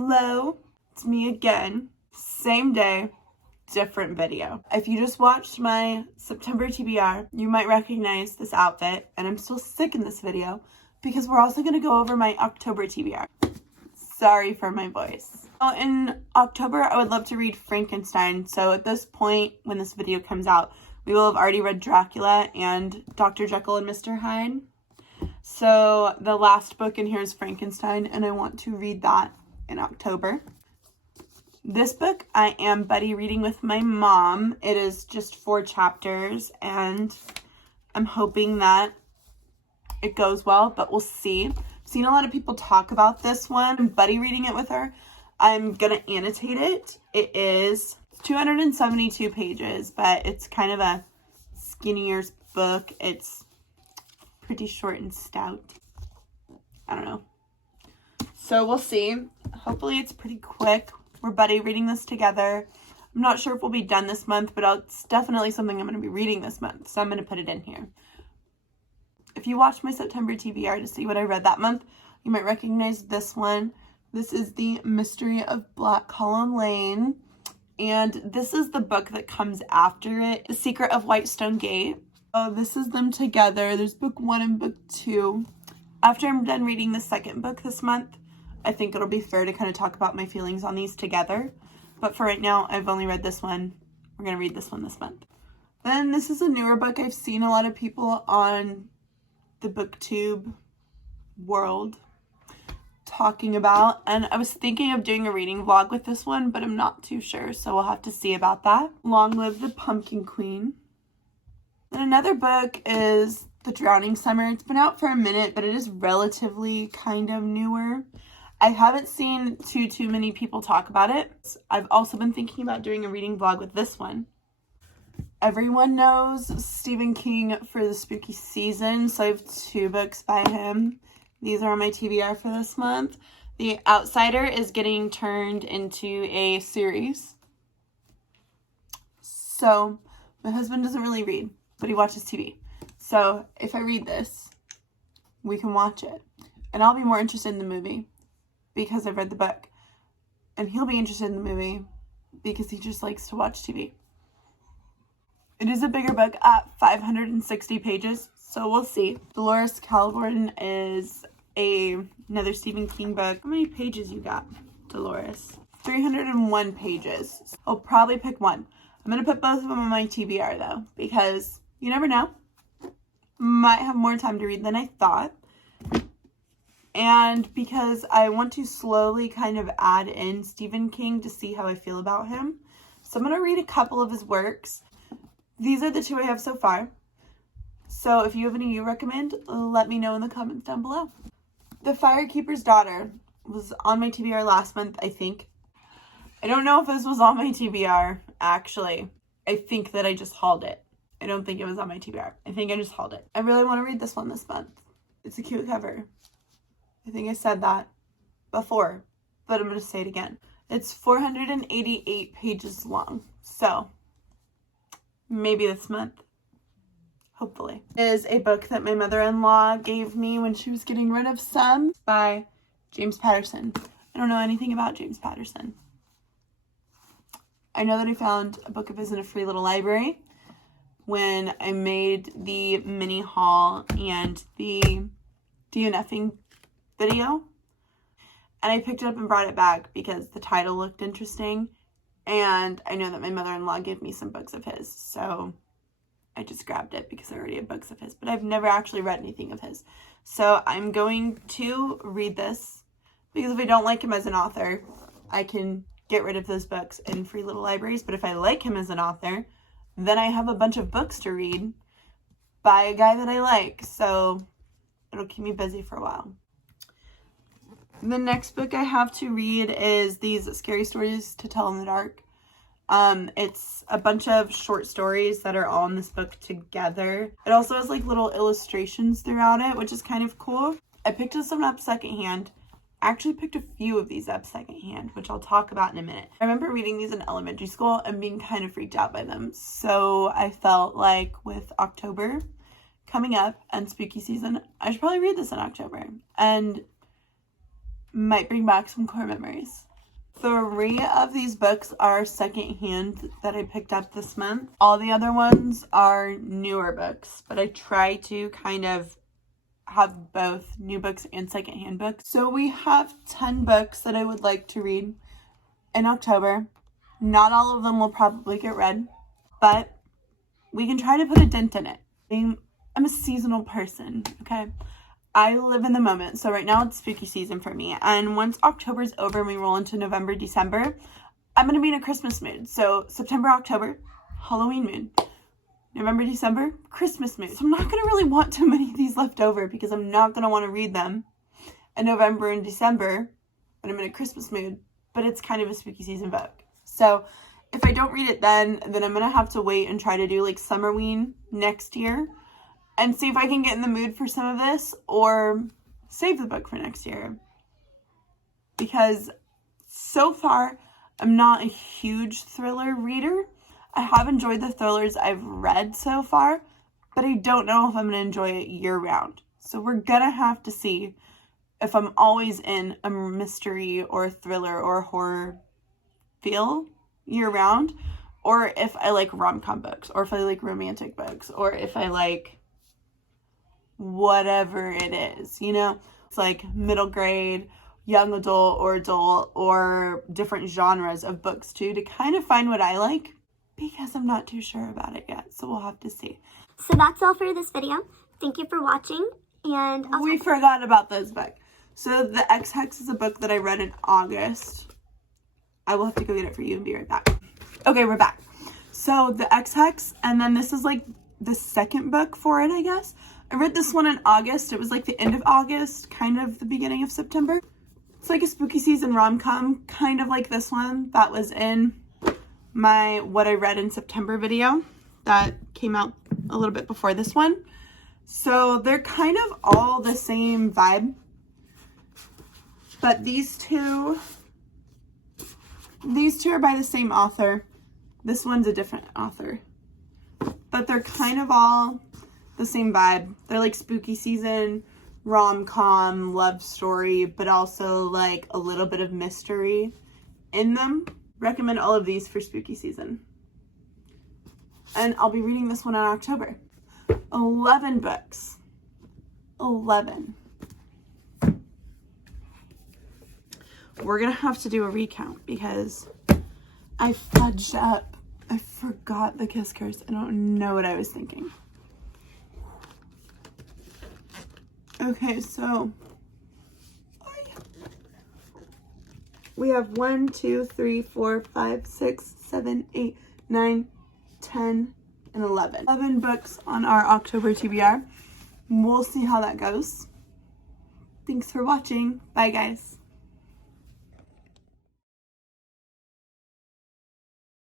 Hello, it's me again. Same day, different video. If you just watched my September TBR, you might recognize this outfit, and I'm still sick in this video because we're also gonna go over my October TBR. Sorry for my voice. In October, I would love to read Frankenstein, so at this point, when this video comes out, we will have already read Dracula and Dr. Jekyll and Mr. Hyde. So the last book in here is Frankenstein, and I want to read that in October. This book I am buddy reading with my mom. It is just 4 chapters, and I'm hoping that it goes well, but we'll see. I've seen a lot of people talk about this one. I'm buddy reading it with her. I'm gonna annotate it. It is 272 pages, but it's kind of a skinnier book. It's pretty short and stout. I don't know. So we'll see. Hopefully it's pretty quick. We're buddy reading this together. I'm not sure if we'll be done this month, but it's definitely something I'm going to be reading this month. So I'm going to put it in here. If you watched my September TBR to see what I read that month, you might recognize this one. This is The Mystery of Black Column Lane. And this is the book that comes after it, The Secret of Whitestone Gate. Oh, this is them together. There's book 1 and book 2. After I'm done reading the second book this month, I think it'll be fair to kind of talk about my feelings on these together. But for right now, I've only read this one. We're going to read this one this month. Then this is a newer book. I've seen a lot of people on the BookTube world talking about, and I was thinking of doing a reading vlog with this one, but I'm not too sure, so we'll have to see about that. Long Live the Pumpkin Queen. Then another book is The Drowning Summer. It's been out for a minute, but it is relatively kind of newer. I haven't seen too many people talk about it. I've also been thinking about doing a reading vlog with this one. Everyone knows Stephen King for the spooky season, so I have 2 books by him. These are on my TBR for this month. The Outsider is getting turned into a series. So my husband doesn't really read, but he watches TV. So if I read this, we can watch it. And I'll be more interested in the movie because I've read the book. And he'll be interested in the movie because he just likes to watch TV. It is a bigger book at 560 pages, so we'll see. Dolores Claiborne is another Stephen King book. How many pages you got, Dolores? 301 pages. I'll probably pick one. I'm going to put both of them on my TBR, though, because you never know. Might have more time to read than I thought. And because I want to slowly kind of add in Stephen King to see how I feel about him. So I'm going to read a couple of his works. These are the 2 I have so far. So if you have any you recommend, let me know in the comments down below. The Firekeeper's Daughter was on my TBR last month, I think. I don't know if this was on my TBR, actually. I think that I just hauled it. I don't think it was on my TBR. I think I just hauled it. I really want to read this one this month. It's a cute cover. I think I said that before, but I'm going to say it again. It's 488 pages long, so maybe this month. Hopefully. It is a book that my mother-in-law gave me when she was getting rid of some by James Patterson. I don't know anything about James Patterson. I know that I found a book of his in a free little library when I made the mini haul and the DNFing video. And I picked it up and brought it back because the title looked interesting. And I know that my mother-in-law gave me some books of his. So I just grabbed it because I already have books of his. But I've never actually read anything of his. So I'm going to read this. Because if I don't like him as an author, I can get rid of those books in free little libraries. But if I like him as an author, then I have a bunch of books to read by a guy that I like. So it'll keep me busy for a while. The next book I have to read is These Scary Stories to Tell in the Dark. It's a bunch of short stories that are all in this book together. It also has like little illustrations throughout it, which is kind of cool. I picked this one up secondhand. I actually picked a few of these up secondhand, which I'll talk about in a minute. I remember reading these in elementary school and being kind of freaked out by them. So I felt like with October coming up and spooky season, I should probably read this in October. And might bring back some core memories. 3 of these books are secondhand that I picked up this month. All the other ones are newer books, but I try to kind of have both new books and secondhand books. So we have 10 books that I would like to read in October. Not all of them will probably get read, but we can try to put a dent in it. I'm a seasonal person, okay? I live in the moment. So right now it's spooky season for me. And once October's over and we roll into November, December, I'm going to be in a Christmas mood. So September, October, Halloween mood. November, December, Christmas mood. So I'm not going to really want too many of these left over because I'm not going to want to read them in November and December when I'm in a Christmas mood. But it's kind of a spooky season book. So if I don't read it then I'm going to have to wait and try to do like Summerween next year and see if I can get in the mood for some of this or save the book for next year. Because so far, I'm not a huge thriller reader. I have enjoyed the thrillers I've read so far, but I don't know if I'm going to enjoy it year-round. So we're going to have to see if I'm always in a mystery or a thriller or a horror feel year-round, or if I like rom-com books, or if I like romantic books, or if I like whatever it is, you know? It's like middle grade, young adult, or different genres of books too, to kind of find what I like, because I'm not too sure about it yet, so we'll have to see. So that's all for this video. Thank you for watching, and we forgot about this book. So the X-Hex is a book that I read in August. I will have to go get it for you and be right back. Okay, we're back. So the X-Hex, and then this is like the second book for it, I guess. I read this one in August. It was like the end of August, kind of the beginning of September. It's like a spooky season rom-com, kind of like this one that was in my what I read in September video that came out a little bit before this one. So they're kind of all the same vibe, but these two are by the same author. This one's a different author, but they're kind of all the same vibe. They're like spooky season, rom-com, love story, but also like a little bit of mystery in them. Recommend all of these for spooky season. And I'll be reading this one in October. 11 books. 11. We're gonna have to do a recount because I fudged up. I forgot the kiss curse. I don't know what I was thinking. Okay, so we have 1, 2, 3, 4, 5, 6, 7, 8, 9, 10, and 11. 11 books on our October TBR. We'll see how that goes. Thanks for watching. Bye, guys.